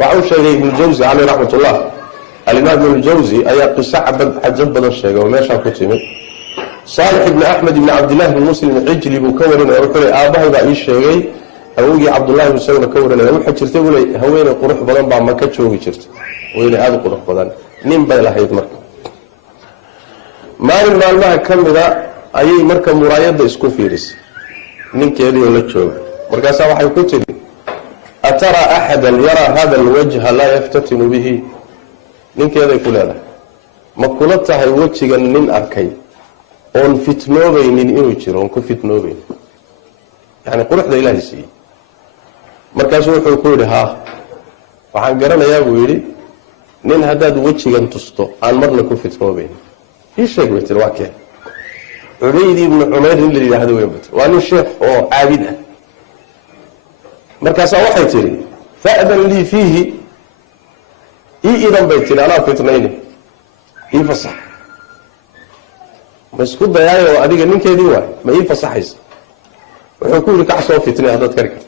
وعو شيء ابن الجوزي عليه رحمة الله الإمام ابن الجوزي أي قصة عجب بدر الشيء وما شاء كتمه صالح بن أحمد بن عبد الله بن مسلم العجلي بكور وحولي آباه بأي شيء أوجي عبد الله بن سلمة كور وحد شرته ولا هوين قروح بدن بعد ما كتشوي شرته وين هذا قروح بدن نيم بلا حيد مرك ما كم ذا أي مركب مرايد إسكو فيرس نين كيدي ولا تشوي مركاسا waxay ku tiri atara ahadan yara hada alwajha la yaftatinu bihi ninkeeday ku leedahay ma kula tahay wajigan nin arkay oon fitnoobaynin inuu jiro oon ku fitnoobayn yani quruxda ilaahay si markaasuu wuxuu ku yidhi haa waxaan garanayaa buu yidhi nin haddaad wajigan tusto aan marna ku fitnoobayn ii sheeg bay tiri waa keen cubayd ibn cumayr in la yidhaahdo weyn bat waa nin sheekh oo caabid ah markaasaa waxay tiri fa'dan lii fiihi idan bay tiri anaa fitnayni ii fasax ma isku dayaayo adiga ninkeedii waay ma ii fasaxaysa wuxuu ku yidhi kac soo fitnay haddaad kari karto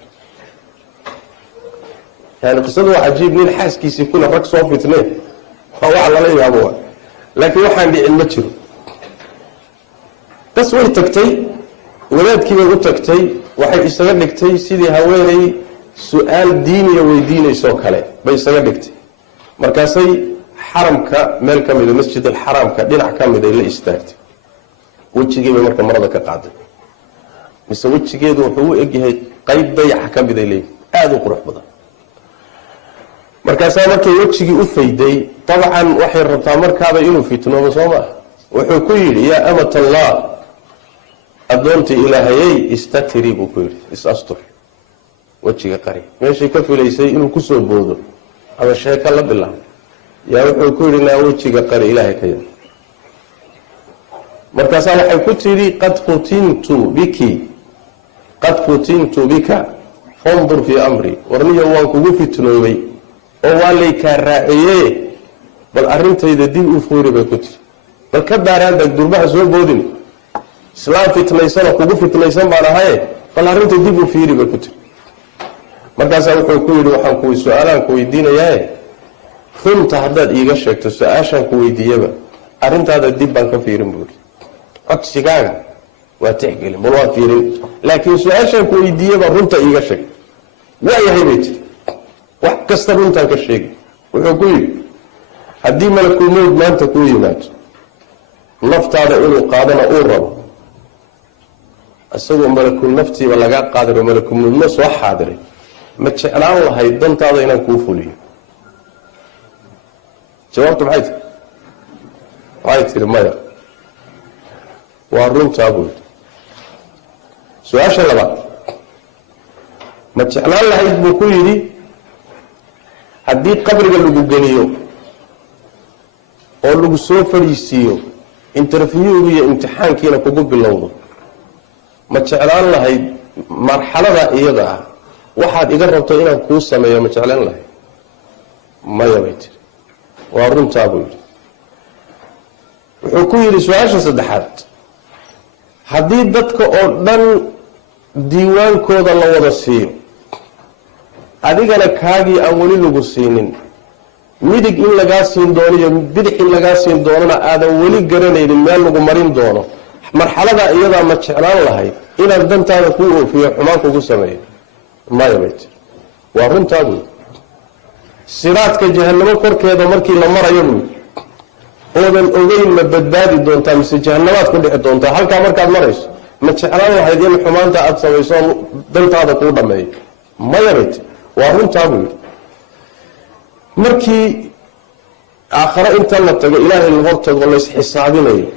yani qisadu waa cajiib nin xaaskiisii kuna rag soo fitnee waa wax lala yaabo waay laakiin waxaan dhicin ma jiro bas way tagtay wadaadkii bay u tagtay waxay isaga dhigtay sidii haweenay su'aal diiniya weydiinaysoo kale bay isaga dhigtay markaasay xaramka meel ka mida masjid alxaraamka dhinac ka mid ay la istaagtay wejigii bay marka marada ka qaaday mise wejigeedu wuxuu u egyahay qayb dayaxa ka mid ay leeyihin aada u qurux badan markaasaa markay wejigii u fayday dabcan waxay rabtaa markaaba inuu fitnoobo soo maaha wuxuu ku yidhi yaa amat allah adoontii ilaahayey istatiri buu ku yidhi is-astur wejiga qari meeshay ka filaysay inuu kusoo boodo ama sheeko la bilaabo yaa wuxuu ku yidhi naa wejiga qari ilaahay ka yar markaasaa waxay ku tidhi qad futintu bika fandur fii amri warniyo waan kugu fitnoobay oo waa laykaa raaciye bal arrintayda dib u fuuri bay ku tiri bal ka daaraandag durbaha soo boodin islaam fitnaysanoo kugu fitnaysan baan ahaye bal arrinta dib u fiiri bay ku tiri markaasaa wuxuu ku yidhi waxaan ku su-aalaan ku weydiinayaaye runta haddaad iiga sheegto su-aashaan ku weydiiyaba arrintaada dib baan ka fiirin buuri codsigaaga waa tixgelin bal waan fiirin laakiin su-aashaan ku weydiiyaba runta iiga sheeg waayahay bay tiri wax kasta runtaan ka sheegi wuxuu ku yidhi haddii malakul mowd maanta kuu yimaado naftaada inuu qaadana uu rabo isagoo malakul naftiiba lagaa qaadiro malakul mowdna soo xaadiray ma jeclaan lahayd dantaada inaan kuu fuliyo jawaabtu maxay tiri waxay tiri maya waa runtaa buu yidhi su-aasha labaad ma jeclaan lahayd buu ku yidhi haddii qabriga lagu geliyo oo lagu soo fadhiisiiyo interviewgu iyo imtixaankiina kugu bilowdo ma jeclaan lahayd marxalada iyada ah waxaad iga rabto inaan kuu sameeyo ma jeclaan lahayd maya bay tiri waa runtaa buu yidhi wuxuu ku yidhi su-aasha saddexaad haddii dadka oo dhan diiwaankooda la wada siiyo adigana kaagii aan weli lagu siinin midig in lagaa siin doono iyo bidix in lagaa siin doonona aadan weli garanaynin meel lagu marin doono marxalada iyadaa ma jeclaan lahayd inaad dantaada kuu oofiyo xumaan kugu sameeyo maya bay tiri waa runtaa buy siraadka jahannamo korkeeda markii la marayo buy oodan ogeyn ma badbaadi doontaa mise jahannamaad ku dhici doontaa halkaa markaad marayso ma jeclaan lahayd in xumaanta aada samayso dantaada kuu dhammeeyo maya bay tiri waa runtaa buu yidhi markii aakhare inta la tago ilaahay la hortago lays xisaabinayo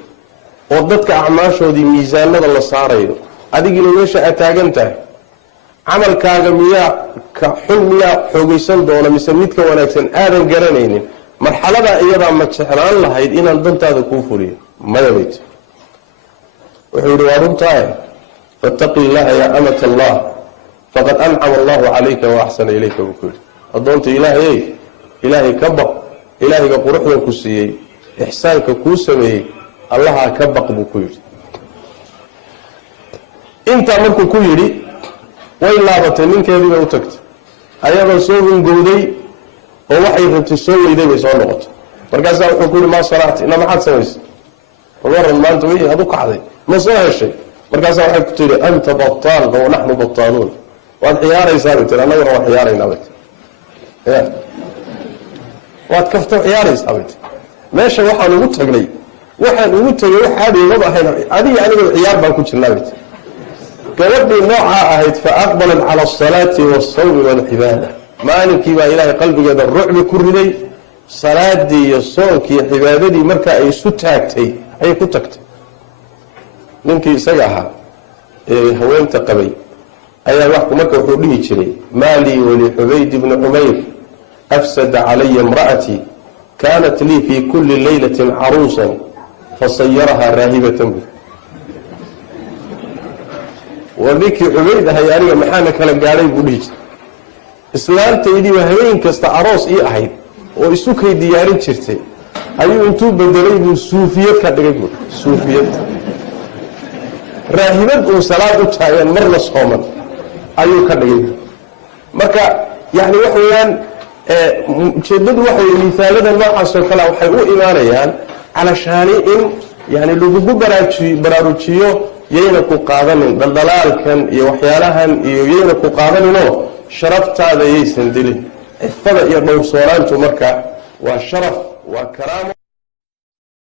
oo dadka acmaashoodii miisaanada la saarayo adigiina meesha aad taagan tahay camalkaaga miyaa ka xun miyaa xoogaysan doona mise midka wanaagsan aadan garanaynin marxaladaa iyadaa ma jeclaan lahayd inaan dantaada kuu fuliyo maya bay tiri wuxuu yidhi waa runtaa fattaqi illaha yaa amata allah faqad ancama allahu calayka wa axsana ilayka buu ku yidhi addoonta ilaahayey ilaahay ka baq ilaahayga quruxdan ku siiyey ixsaanka kuu sameeyey allahaa ka baq buu ku yidhi intaa markuu ku yidhi way laabatay ninkeediibay u tagtay ayadoo soo hungowday oo waxay rabtay soo weyday bay soo noqoto markaasaa wuxuu ku yidhi maa sanaacti ina maxaad samaysay waran maanta wixii aad u kacday ma soo heshay markaasaa waxay ku tihi anta bataan wa naxnu bataanuun waad ciyaaraysaa bay tii annaguna waan ciyaaraynaa bay tii ya waad kafto ciyaaraysaa bay tii meesha waxaan ugu tagnay wax caadi igama ahayn adiga aniga ciyaar baan ku jirnaa bay tii gabadhii noocaa ahayd fa aqbalat cala asalaati waasawmi waalcibaada maalinkii baa ilaahay qalbigeeda rucbi ku riday salaadii iyo soonkii iyo cibaadadii markaa ay isu taagtay ayay ku tagtay ninkii isaga ahaa ee haweenta qabay ayaa marka wuxuu dhihi jiray maalii walixubayd bni cumayr afsada calaya imra'atii kaanat lii fii kulli laylatin caruusan fasayarahaa raahibatan bu war ninkii cubayd ahay aniga maxaana kala gaadhay buu dhihi jiray islaantaydiiba habeen kasta aroos ii ahayd oo isukay diyaarin jirtay ayuu intuu bedelay buu suufiyad ka dhigay buu suufiyad raahibad uu salaad u taagan marna sooman ayuu ka dhigay marka yani waxa weeyaan ujeedadu waxa weeye misaalada noocaasoo kale waxay u imaanayaan calashaani in yani lagugu baraarujiyo yayna ku qaadanin dhaldhalaalkan iyo waxyaalahan iyo yayna ku qaadaninoo sharaftaada yaysan dilin cifada iyo dhowrsoonaantu marka waa sharaf waa karaamo